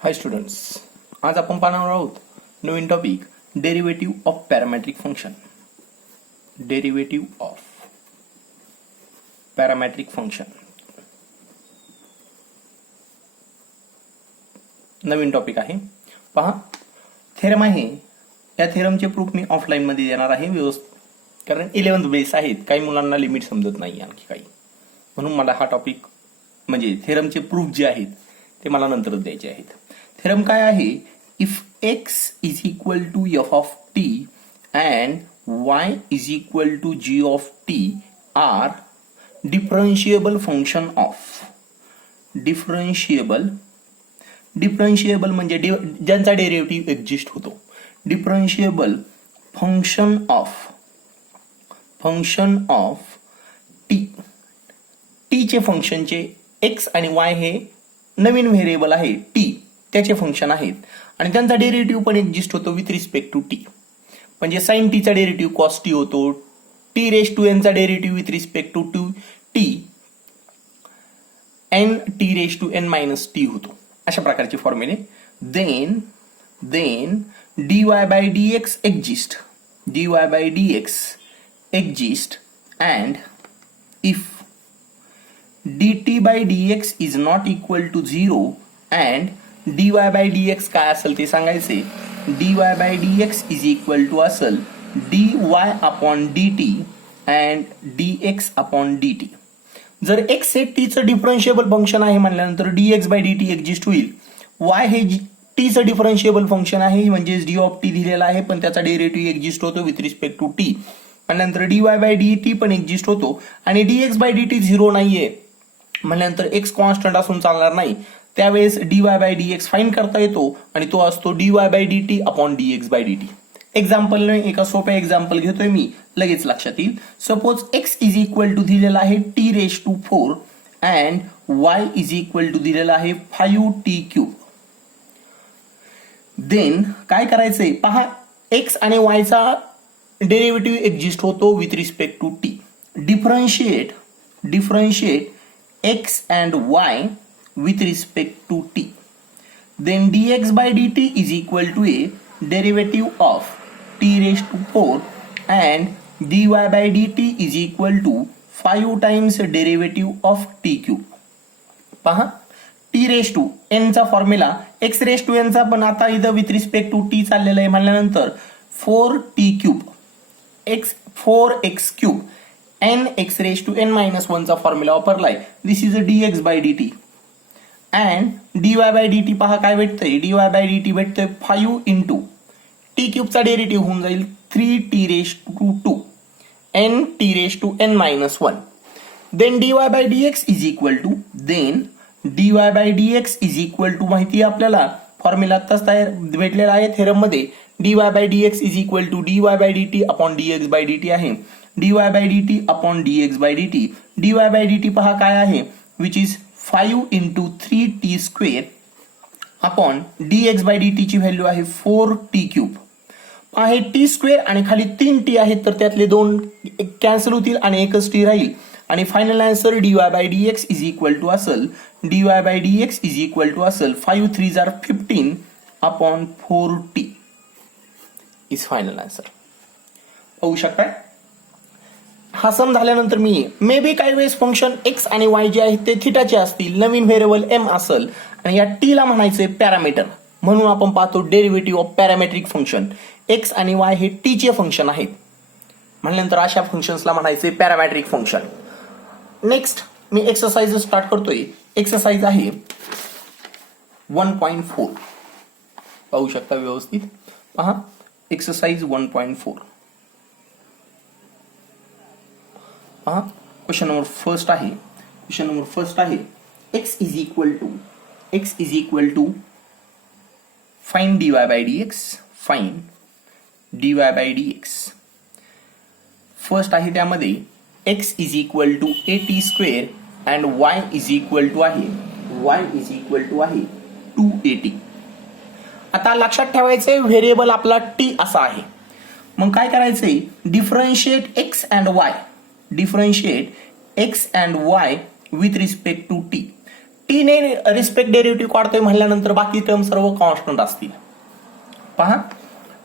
हाय students, आज आपण पाहणार आहोत नवीन topic derivative of parametric function. Derivative of parametric function नवीन टॉपिक आहे. पहा, थेरम आहे. या थेरमचे प्रूफ मी ऑफलाईन मध्ये देणार आहे व्यवस्थित, कारण 11th बेस आहेत. काही मुलांना लिमिट समजत नाही आणखी काही, म्हणून मला हा टॉपिक म्हणजे थेरमचे प्रूफ जे आहेत ते मला नंतरच द्यायचे आहेत. थेरम काय आहे? If x is equal to F of T and y is equal to G of T are differentiable function of. Differentiable म्हणजे ज्यांचा डेरिव्हेटिव्ह एक्झिस्ट होतो. Differentiable function of T. टीचे फंक्शनचे x आणि y हे नवीन व्हेरिएबल आहे टी, त्याचे फंक्शन आहेत आणि त्यांचा डेरिव्हेटिव्ह पण एक्झिस्ट होतो विथ रिस्पेक्ट टू टी. म्हणजे साइन टीचा डेरिव्हेटिव्ह कॉस टी होतो, टी रेस टू एन चा derivative with respect to T N T raise to N minus T होतो. अशा प्रकारचे फॉर्म्युले. Then dy by dx exist and if dt by dx is not equal to 0 and dy by dx काय असेल ते सांगायचे. dy by dx is equal to असेल dy upon dt and dx upon dt. जर x हे t चं डिफरन्शिएबल function आहे म्हणल्यानंतर dx by dt एक्झिस्ट होईल. y हे t चं डिफरन्शिएबल फंक्शन आहे म्हणजे d ऑफ t दिलेला आहे, पण त्याचा डेरिव्हेटिव्ह एक्झिस्ट होतो विथ रिस्पेक्ट टू t. आणि नंतर dy by dt पण एक्झिस्ट होतो आणि dx by dt 0 नाहीये म्हणल्यानंतर x कॉन्स्टंट असून चालणार नाही. त्यावेळेस dy by dx फाइंड करता येतो आणि तो असतो dy by dt upon dx by dt. Example एका सोप्या एक्झाम्पल घेतोय मी, लगेच लक्षात येईल. Suppose x is equal to दिलेला आहे t raise to 4 and y is equal to दिलेला आहे 5t क्यूब. देन काय करायचंय पहा, x आणि y चा डेरिव्हेटिव्ह एक्झिस्ट होतो with respect to t. Differentiate x and y with respect to t. Then dx by dt is equal to a derivative of t raised to 4 and dy by dt is equal to 5 times derivative of t cube. पहा, t raised to n चा formula x raised to n चा पण आता इथं with respect to t चाललेला आहे म्हणल्यानंतर 4t cube x 4x cube n x raised to n minus 1 चा फॉर्म्युला वापरलाय. This is a dx by dt and dy by dt पहा काय भेटतंय. dy by dt भेटतंय 5 इंटू t क्यूब चा डेरिव्हेटिव्ह होऊन जाईल 3t raised to 2 n t raised to n minus 1. then dy by dx is equal to माहिती आहे आपल्याला फॉर्म्युला आताच तयार भेटलेला आहे थेरम मध्ये. dy by dx is equal to dy by dt upon dx by dt आहे. dy by dt upon dx by dt. dy by dt पहा काय आहे, which is 5 into 3t square upon dx by dt ची value आहे 4t cube. आहे t square आणि खाली 3t आहेत तर त्यातले दोन कॅन्सल होतील आणि एकच t राहील. आणि final answer dy by dx is equal to असेल 5 3 जार 15 upon 4t is final answer. पाहू शकताय. हा सम झाल्यानंतर मी मे बी काही वेळेस फंक्शन x आणि y जे आहेत ते थिटाचे असतील, नवीन व्हेरिएबल m असेल आणि या t ला म्हणायचे पॅरामीटर, म्हणून आपण पाहतो derivative of parametric function. x आणि y हे t चे फंक्शन आहेत म्हणल्यानंतर अशा फंक्शन्सला म्हणायचे पॅरामेट्रिक फंक्शन. नेक्स्ट मी एक्सरसाइज स्टार्ट करतोय. एक्सरसाइज आहे 1.4. पाहू शकता व्यवस्थित. पहा, एक्सरसाइज 1.4. पहा, क्वेश्चन नंबर फर्स्ट आहे. x is equal to find dy by dx. First आहे त्यामध्ये x is equal to at square and y is equal to आहे 2at. आता लक्षात ठेवायचे व्हेरिएबल आपला t असा आहे. मग काय करायचंय, differentiate x and y with respect to t. T ने रिस्पेक्ट डेरिव्हेटिव्ह काढतोय म्हणल्यानंतर बाकी टर्म सर्व कॉन्स्टंट असतील. पहा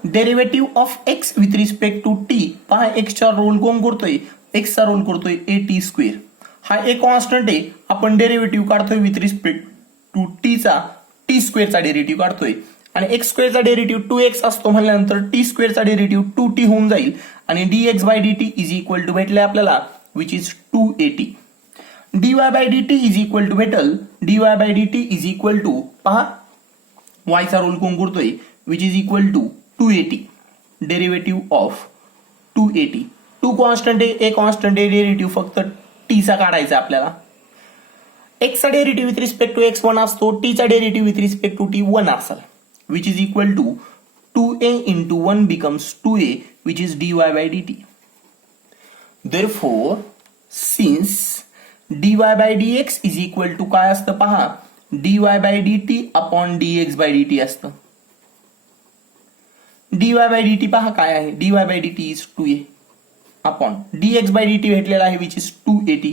derivative of X with respect to T. पहा एक्सचा रोल कोण करतोय, एक्सचा रोल करतोय ए टी स्क्वेअर. हा एक कॉन्स्टंट आहे, आपण डेरिव्हेटिव्ह काढतोय विथ रिस्पेक्ट टू टीचा, टी स्क्वेअरचा डेरिव्हेटिव्ह काढतोय. आणि एक्स स्क्वेअरचा डेरिव्हेटिव्ह 2x असतो म्हणल्यानंतर टी स्क्वेअरचा डेरिव्हेटिव्ह 2t होऊन जाईल आणि dx by dt is equal to भेटले आपल्याला which is 2at. dy by dt is equal to भेटल, dy by dt is equal to पहा y चा रोल कोण करतोय which is equal to 2at. Derivative of 2at. 2 constant आहे, A constant आहे, derivative फक्त t चा काढायचा आपल्याला. x चा derivative with respect to x 1 असतो, t चा derivative with respect to t 1 असेल, which is equal to 2a into 1 becomes 2a, which is dy by dt. Therefore, since dy by dx is equal to काय असतं पहा, dy by dt upon dx by dt असतं. dy by dt पहा काय आहे, dy by dt is 2a upon dx by dt भेटलेला आहे which is 2at.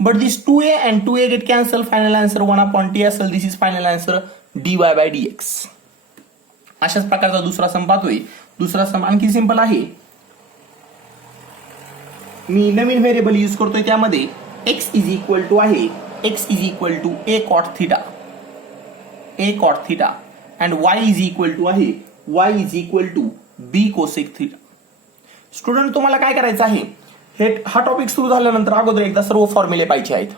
But this 2a and 2a get cancel, final answer 1 upon t असेल. This is final answer dy by dx. अशाच प्रकारचा दुसरा सम पाहतोय. दुसरा सम आणखी सिंपल आहे. मी नवीन व्हेरिएबल यूज करतोय, त्यामध्ये x इज इक्वल टू आहे, x is equal to a cot theta and y is equal to आहे, y is equal to b cosec theta. Student तुम्हाला काय करायचं आहे, हा टॉपिक सुरू झाल्यानंतर अगोदर एकदा सर्व फॉर्म्युले पाहिजे आहेत.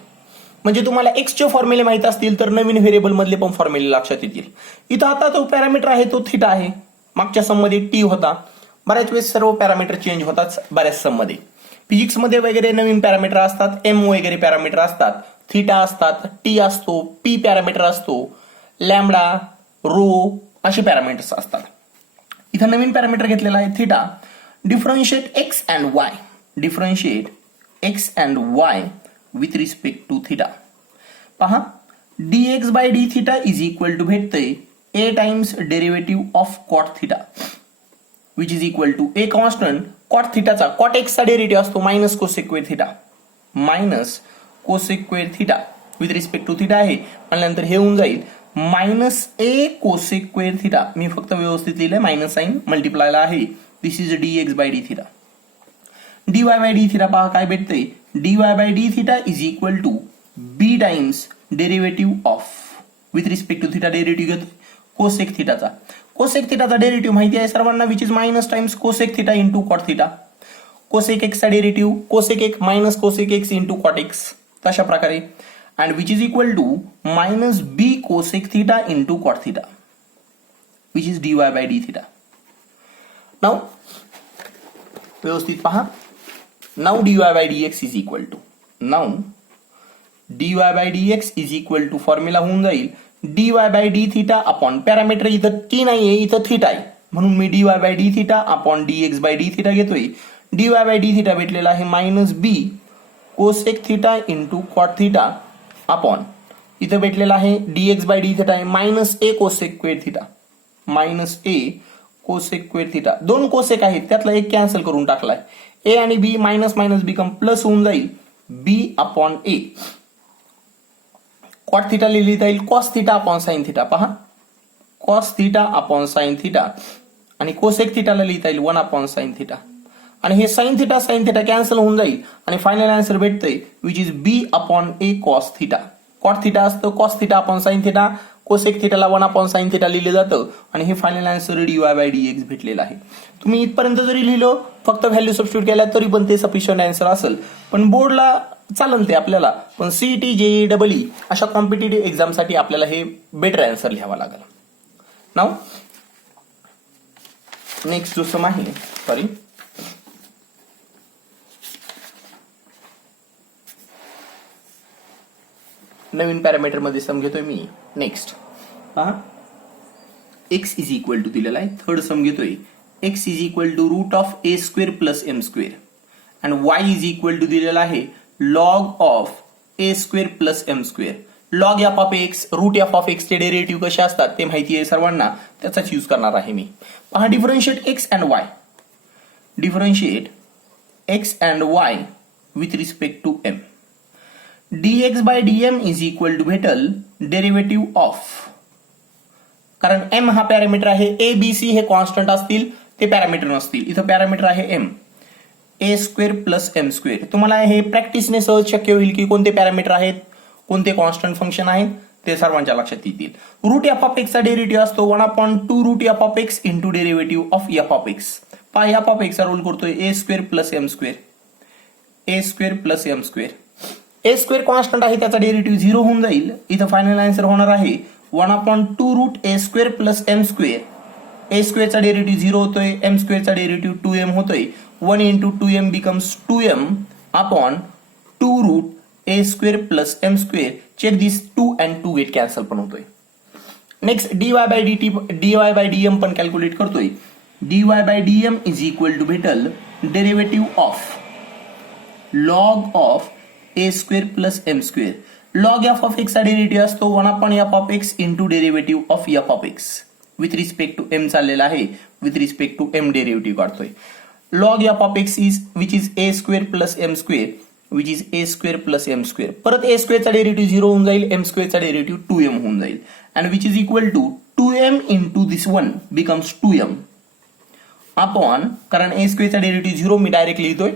म्हणजे तुम्हाला एक्स चे फॉर्म्युले माहित असतील तर नवीन व्हेरिएबल मधले पण फॉर्म्युले लक्षात येतील. इथं आता तो पॅरामीटर आहे तो थीटा आहे. मागच्या सम मध्ये टी होता. बऱ्याच वेळेस सर्व पॅरामीटर चेंज होतात बऱ्याच सम मध्ये. फिजिक्स मध्ये वगैरे नवीन पॅरामीटर असतात, एम वगैरे पॅरामीटर असतात, थीटा असतात, टी असतो, पी पॅरामीटर असतो, लॅम्बडा, रो असे पॅरामीटर्स असतात. इथं नवीन पॅरामीटर घेतलेला आहे theta. Differentiate x and Y, differentiate x and Y with respect to theta. पहा dx by d theta is equal to भेटतंय a times derivative of cot theta which is equal to a constant cot theta चा cot x चा derivative असतो minus cosec square theta, minus cosec square theta with respect to theta आहे म्हणल्यानंतर हे होऊन जाईल minus a cosec square theta. मी फक्त व्यवस्थित लिहिलंय, मायनस साइन मल्टिप्लायला आहे. दिस is dx by d theta. dy by d theta पहा काय भेटतंय, dy by d theta is equal to b times derivative of with respect to theta derivative घेतो cosec theta चा. cosec theta चा derivative माहिती आहे सर्वांना which is minus times cosec theta into cot theta. cosec x चा derivative cosec x minus cosec x into cot x तशा प्रकारे, and which is equal to minus b cosec theta into cot theta which is dy by d theta. Now व्यवस्थित पहा. Now dy by dx is equal to, now dy by dx is equal to formula होऊन जाईल dy by d theta upon parameter इथं t नाहीये, इथं theta आहे म्हणून मी dy by d theta upon dx by d theta घेतोय. dy by d theta भेटलेला आहे minus b cosec theta into cot theta upon इथं भेटलेला आहे dx by d theta आहे minus a cosec square theta, minus a cosec square theta. दोन cosec आहेत त्यातला एक कॅन्सल करून टाकलाय. a आणि b minus minus become plus होऊन जाईल b upon a. Cot theta लिहिली जाईल cos theta upon sine theta. पहा cos theta upon sine theta आणि कोसेक थिटाला लिहिता येईल 1 अपॉन साइन थिटा आणि हे साइन थिटा कॅन्सल होऊन जाईल आणि फायनल आन्सर भेटतंय which is b upon a cos theta. Cot theta असतं cos theta upon sine theta, cosec थिटाला 1 अपॉन साइन थिटा लिहिलं जातं आणि हे final answer dy by dx भेटलेलं आहे. तुम्ही इथपर्यंत जरी लिहिलं फक्त व्हॅल्यू सबस्टिट्यूट केल्या तरी पण ते सफिशियंट आन्सर असेल. पण बोर्डला चालेल ते आपल्याला, पण सीईटी जेईई डबल अशा कॉम्पिटिटिव्ह एक्झामसाठी आपल्याला हे बेटर आन्सर लिहावा लागेल. नाव नेक्स्ट जो सम आहे, सॉरी नवीन पॅरामीटर मध्ये सम घेतोय मी. नेक्स्ट पहा एक्स इज इक्वल टू दिलेला आहे, थर्ड सम घेतोय X is equal to root of A square plus M square and Y is equal to दिलेला आहे log of A square plus M square. Log F of X, root F of X चे derivative कसे असतात ते माहिती आहे सर्वांना, त्याचाच यूज करणार आहे मी. पहा differentiate x and Y, differentiate x and Y with respect to M. dx by dm is equal to भेटल डेरिव्हेटिव्ह ऑफ, कारण m हा पॅरामीटर आहे, ए बी सी हे कॉन्स्टंट असतील ते पॅरामीटर नसतील, इथं पॅरामीटर आहे m, ए स्क्वेअर प्लस एम स्क्वेअर. तुम्हाला हे प्रॅक्टिसने सहज शक्य होईल की कोणते पॅरामीटर आहेत, कोणते कॉन्स्टंट फंक्शन आहेत ते सर्वांच्या लक्षात येतील. रूट एफ ऑफ एक्सचा डेरिव्हेटिव्ह असतो 1/2 root F of X into derivative of F of X. पहा एफ ऑफ एक्सचा रोल करतोय A square plus M square, A square plus M square. A square constant आहे, त्याचा डेरिव्हेटिव्ह 0 होऊन जाईल. इथं फायनल आन्सर होणार आहे 1/2 route A square plus M square. A स्क्वेअरचा derivative 0 होतोय, एम स्क्वेअरचा डेरिव्हेटिव्ह 2m होतोय. 1 into 2m becomes 2m upon 2 root a square plus m square. Check this 2 and 2 get cancel पण होतोय. नेक्स्ट dy by dm पण calculate करतोय. dy by dm is equal to भेटल derivative of log of a square plus m square. log f of x चा derivative असतो 1/f of x into derivative of f of x. With respect to m चाललेला आहे, with respect to m derivative काढतोय. log f of x is which is a square plus m square, which is a square plus m square. परत a square चा derivative 0 होऊन जाईल, m square चा derivative 2m होऊन जाईल, and which is equal to 2m into this one becomes 2m upon, कारण a square चा derivative 0 मी direct लिहितोय,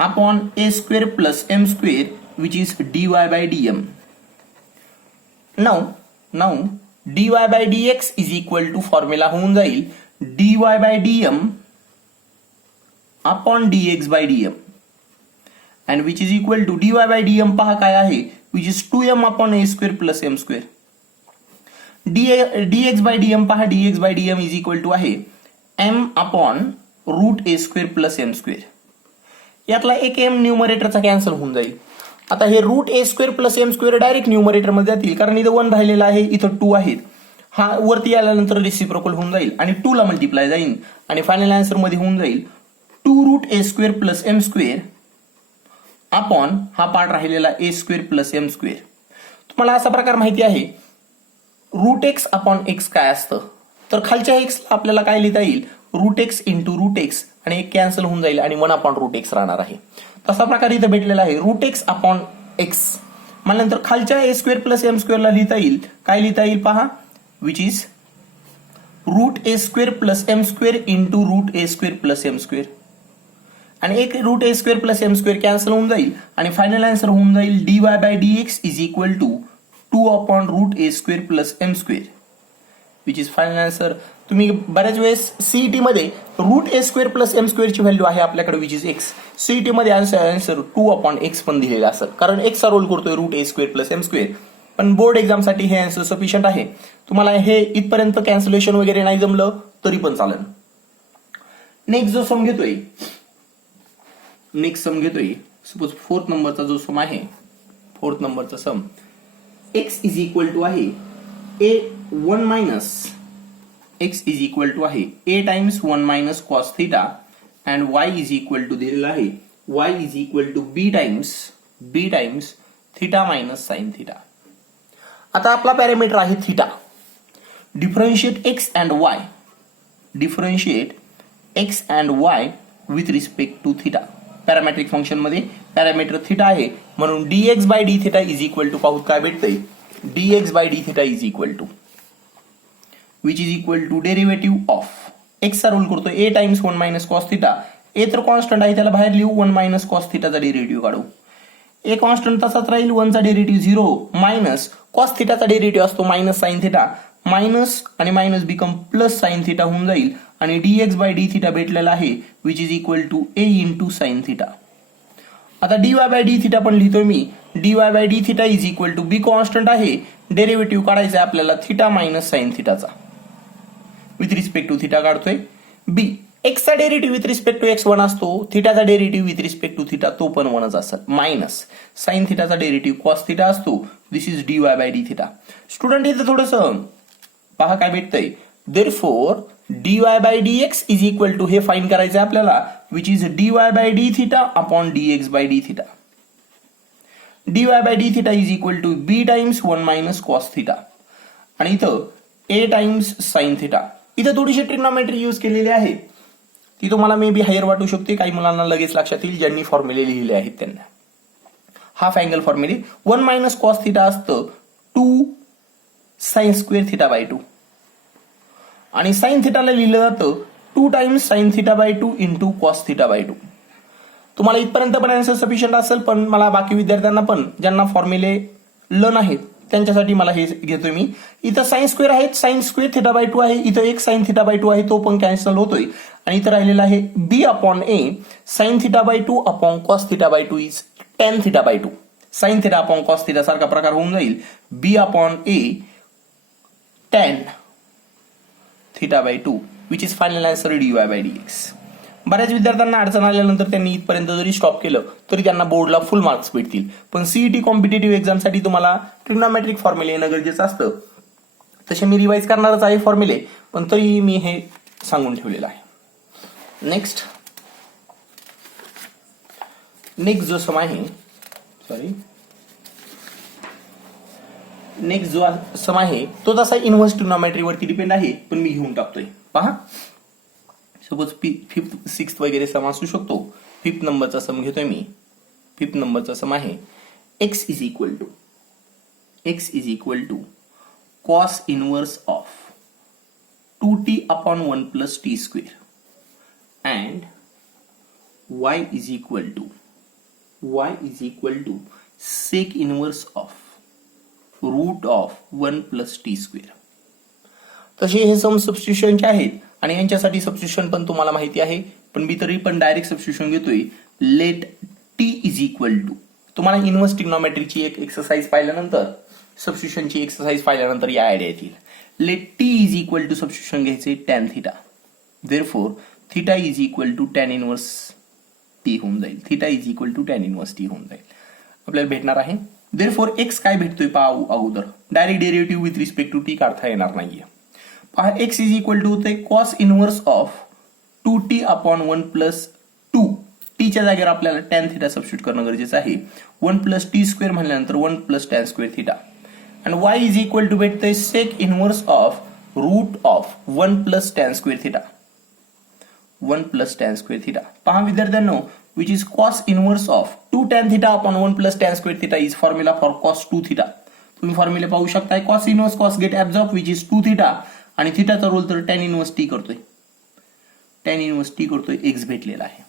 upon a square plus m square which is dy by dm. Now dy by dx is equal to formula होऊन जाईल dy by dm upon dx by dm, and which is equal to dy by dm पहा काय आहे, which is 2m upon a square plus m square. dx by dm पहा, dx by dm is equal to आहे m upon root a square plus m square. यातला एक m न्यूमरेटरचा cancel होऊन जाईल. आता हे रूट a square plus m square direct numerator मध्ये जातील, कारण इथं 1 राहिलेला आहे, इथं 2 आहेत. हा वरती आल्यानंतर रेसिप्रोकल होऊन जाईल आणि 2 ला मल्टिप्लाय जाईल आणि फायनल आन्सर मध्ये होऊन जाईल 2 root A square plus M square upon हा पार्ट राहिलेला A square plus M square. तुम्हाला असा प्रकार माहिती आहे, रूट एक्स अपॉन एक्स काय असतं, तर खालच्या एक्स आपल्याला काय लिहिता येईल, root X into root X, आणि एक कॅन्सल होऊन जाईल आणि 1 अपॉन रूट एक्स राहणार आहे. तसा प्रकार इथं भेटलेला आहे, रूट एक्स अपॉन एक्स म्हणल्यानंतर खालच्या ए स्क्वेअर प्लस एम स्क्वेअरला लिहिता येईल, काय लिहिता येईल पहा, which is root A square plus M square into root A square plus M square, आणि एक root A square plus M square cancel होऊन जाईल आणि फायनल आन्सर होऊन जाईल dy by dx is equal to 2 upon root A square plus M square, which is final answer. तुम्ही बऱ्याच वेळेस सीईटी मध्ये route A square plus M स्क्वेअरची value आहे आपल्याकडे, विच इज एक्स. सीईटी मध्ये आन्सर 2 अपॉन एक्स पण दिलेला असेल, कारण एक्सचा रोल करतोय route A square plus M square. पण बोर्ड एक्झाम साठी हे आन्सर सफिशियंट आहे. तुम्हाला हे इथपर्यंत कॅन्सलेशन वगैरे नाही जमलं तरी पण चालेल. नेक्स्ट जो सम घेतोय, सपोज 4th नंबरचा जो सम आहे, 4th नंबरचा sum, x is equal to आहे a 1 minus x is equal to आहे a times 1 minus cos theta and y is equal to दिलेला आहे y is equal to b times theta minus sine theta. आता आपला parameter आहे theta. Differentiate x and y with respect to theta. Parametric function मध्ये parameter theta आहे म्हणून dx by D theta is equal to, पाहूत काय भेटतंय, dx by D theta is equal to which is equal to derivative of X चा role करतो a times 1 minus cos theta. A तर constant आहे, त्याला बाहेर लिहू, 1 मायनस कॉस थिटाचा डेरिव्हेटिव्ह काढू. ए कॉन्स्टंट तसाच राहील, 1 चा डेरिव्हेटिव्ह 0 मायनस कॉस थिटाचा डेरिव्हेटिव्ह असतो मायनस साइन थिटा, मायनस आणि minus become plus sine theta होऊन जाईल आणि dx बाय डी थिटा भेटलेला आहे which is equal to a into sine theta. आता dy बाय डी थिटा पण लिहितोय मी, dy by D theta is equal to b constant आहे, डेरिव्हेटिव्ह काढायचा आहे आपल्याला थिटा मायनस साइन थिटाचा, विथ रिस्पेक्ट टू थिटा काढतोय b. एक्स चा derivative with respect to x 1 असतो, थिटाचा derivative with respect to theta तो पण 1च असेल, मायनस साइन थिटाचा डेरिव्हेटिव्ह कॉस थिटा असतो, this is dy by D theta. Student इथं थोडस पहा काय भेटतंय, therefore dy by dx is equal to, हे फाइंड करायचं आहे आपल्याला, which is dy by D theta upon dx by D theta. dy by D theta is equal to b times 1 minus cos theta आणि इथं a times sine theta. इथं थोडीशी trigonometry use केलेली आहे, ती तुम्हाला मे बी हायर वाटू शकते, काही मुलांना लगेच लक्षात येईल ज्यांनी फॉर्म्युले लिहिले आहेत त्यांना. हाफ अँगल फॉर्म्युले 1 मायनस कॉस थिटा असतं 2 साइन स्क्वेअर थिटा बाय 2 आणि साइन थिटाला लिहिलं जातं 2 times sign theta by 2 into cos theta by 2. तुम्हाला इथपर्यंत पण आन्सर सफिशियंट असेल, पण मला बाकी विद्यार्थ्यांना पण ज्यांना फॉर्म्युले लर्न आहेत त्यांच्यासाठी मला हे घेतोय मी. इथं साइन स्क्वेअर आहे, साइन स्क्वेअर थिटा बाय 2 आहे, इथं एक साइन थिटा बाय 2 आहे, तो पण कॅन्सल होतोय आणि इथं राहिलेला आहे b upon a sine theta by 2 upon cos theta by 2 is tan theta by 2. Sine theta upon cos theta सारखा प्रकार होऊन जाईल b upon a tan theta by 2 which is final answer dy by dx. बऱ्याच विद्यार्थ्यांना अडचण आल्यानंतर त्यांनी इथपर्यंत जरी स्टॉप केलं तरी त्यांना बोर्डला फुल मार्क्स भेटतील. पण सीईटी कॉम्पिटेटिव्ह एक्झामसाठी तुम्हाला ट्रिग्नोमेट्रिक फॉर्म्युले येणं गरजेचं असतं. तसे मी रिवाइज करणारच आहे फॉर्म्युले, पण तरी मी हे सांगून ठेवलेलं आहे. नेक्स्ट जो सम आहे नेक्स्ट जो सम आहे तो तसा इन्व्हर्स ट्रिग्नोमेट्रीवरती डिपेंड आहे, पण मी घेऊन टाकतोय. पहा, सपोज 5th 6th वगैरे सम असू शकतो. 5th नंबरचा सम घेतोय मी. 5th नंबरचा सम आहे x is equal to cos inverse of 2t upon 1 plus T square and y is equal to sec inverse of root of 1 plus T square. तसे हे सम सबस्टिट्यूशनचे आहेत आणि यांच्यासाठी सबस्टिट्यूशन पण तुम्हाला माहिती आहे, पण मी तरी पण डायरेक्ट सबस्टिट्यूशन घेतोय. Let t is equal to, तुम्हाला इन्व्हर्स ट्रिग्नोमेट्रीची एक एक्सरसाइज पाहिल्यानंतर, सबस्टिट्यूशनची एक्सरसाइज पाहिल्यानंतर या आयडिया येतील. Let t is equal to substitution घ्यायचे tan theta. Therefore theta is equal to tan inverse t होऊन जाईल. Theta is equal to tan inverse t होऊन जाईल. आपल्याला भेटणार आहे. देअरफॉर एक्स काय भेटतोय पहा अगोदर. Direct derivative with respect to T काढता येणार नाहीये. पहा, एक्स इज इक्वल टू होते cos inverse of 2t upon 1 plus 2. टीच्या जागेवर आपल्याला टॅन थिटा सबस्टिट्यूट करणं गरजेचं आहे. 1 प्लस टी स्क्वेअर म्हणल्यानंतर 1 प्लस टॅन स्क्वेअर थिटा. आणि y इज इक्वल टू भेटतंय sec inverse of root of 1 plus tan square theta. 1 plus tan square theta. पहा विद्यार्थ्यांनो, which is cos inverse of 2 tan theta upon 1 plus tan square theta is formula for cos 2 theta. तुम्ही फॉर्म्युले पाहू शकताय. Cos inverse cos get absorb which is 2 theta आणि थिटाचा role तर tan inverse T करतोय. एक्स भेटलेला आहे.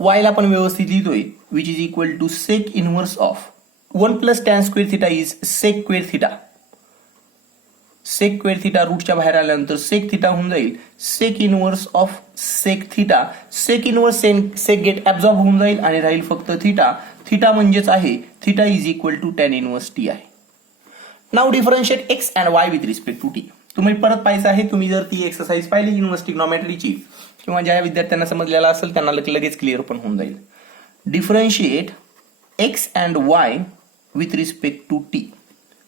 y ला पण व्यवस्थित लिहितोय which is equal to sec inverse of 1 plus tan square theta is sec square theta. Sec square theta रूटच्या बाहेर आल्यानंतर सेक थिटा होऊन जाईल sec inverse of sec theta. Sec inverse sec get absorb होऊन जाईल आणि राहील फक्त थिटा. थिटा म्हणजेच आहे theta is equal to tan inverse t आहे. Now differentiate x and Y with respect to t. तुम्ही परत पाहायचं आहे. तुम्ही जर ती एक्सरसाइज पाहिली इन्व्हर्स ट्रिग्नोमेट्रीची किंवा ज्या विद्यार्थ्यांना समजलेला असेल त्यांना लगेच क्लिअर पण होऊन जाईल. Differentiate x and Y with respect to t,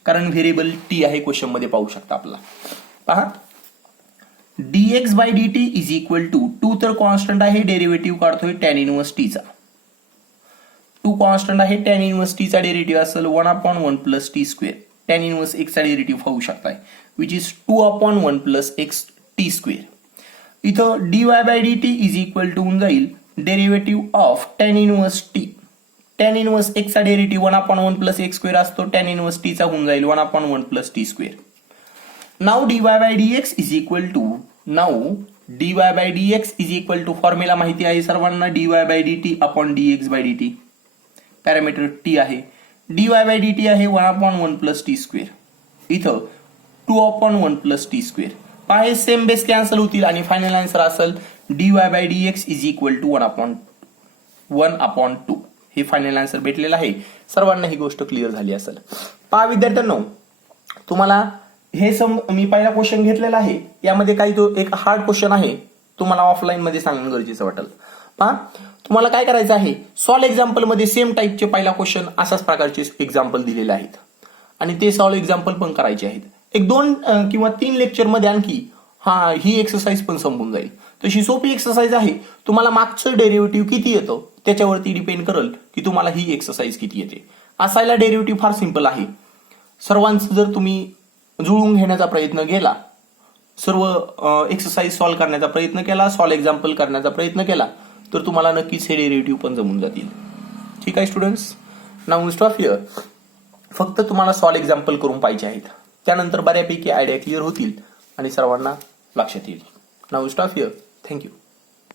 कारण व्हेरिएबल टी आहे क्वेश्चन मध्ये पाहू शकता आपला. पहा, dx by dt is equal to 2 तर कॉन्स्टंट आहे, डेरिव्हेटिव्ह काढतोय टॅन इनवर्स टीचा. 2 कॉन्स्टंट आहे, टॅन इनवर्स टीचा डेरिव्हेटिव्ह असेल 1 upon 1 plus T square. Tan inverse एक्सचा डेरिव्हेटिव्ह पाहू शकताय which is 2 upon 1 plus x t square. इथं dy by dt is equal to होऊन जाईल derivative of tan inverse t. Tan inverse एक्सचा derivative 1 upon 1 plus x square असतो. Tan inverse टीचा होऊन जाईल 1 upon 1 plus T square. Now dy by dx is equal to formula माहिती आहे सर्वांना. dy by dt upon dx by dt. Parameter t आहे. dy by dt आहे 1 upon 1 plus T square. इथं 2 अपॉन 1 प्लस टी स्क्वेअर. पहा, हे same base cancel होतील आणि फायनल आन्सर असेल dy by dx is equal to 1 upon 2. हे final answer भेटलेलं आहे. सर्वांना ही गोष्ट क्लिअर झाली असेल. पहा विद्यार्थ्यांनो, तुम्हाला हे सम मी पहिला क्वेश्चन घेतलेला आहे. यामध्ये काही तो एक हार्ड क्वेश्चन आहे, तुम्हाला ऑफलाईन मध्ये सांगणं गरजेचं वाटेल. पहा, तुम्हाला काय करायचं आहे, सॉल्व एक्झाम्पल मध्ये सेम टाईपचे पहिला क्वेश्चन अशाच प्रकारचे एक्झाम्पल दिलेले आहेत आणि ते सॉल्व एक्झाम्पल पण करायचे आहेत. एक 2 किंवा 3 लेक्चर मध्ये आणखी ही एक्सरसाइज पण संपून जाईल. तशी सोपी एक्सरसाइज आहे. तुम्हाला मागचं डेरिव्हेटिव्ह किती येतं त्याच्यावरती डिपेंड करेल की तुम्हाला ही एक्सरसाइज किती येते. असायला डेरिव्हेटिव्ह फार सिंपल आहे. सर्वांचं जर तुम्ही जुळवून घेण्याचा प्रयत्न केला, सर्व एक्सरसाइज सॉल्व्ह करण्याचा प्रयत्न केला, सॉल्व एक्झाम्पल करण्याचा प्रयत्न केला तर तुम्हाला नक्कीच हे डेरिव्हेटिव्ह पण जमून जातील. ठीक आहे स्टुडंट्स. Now stop here. फक्त तुम्हाला सॉल्व एक्झाम्पल करून पाहिजे आहेत, त्यानंतर बऱ्यापैकी आयडिया क्लिअर होतील आणि सर्वांना लक्षात येईल. Now stop here. थँक्यू.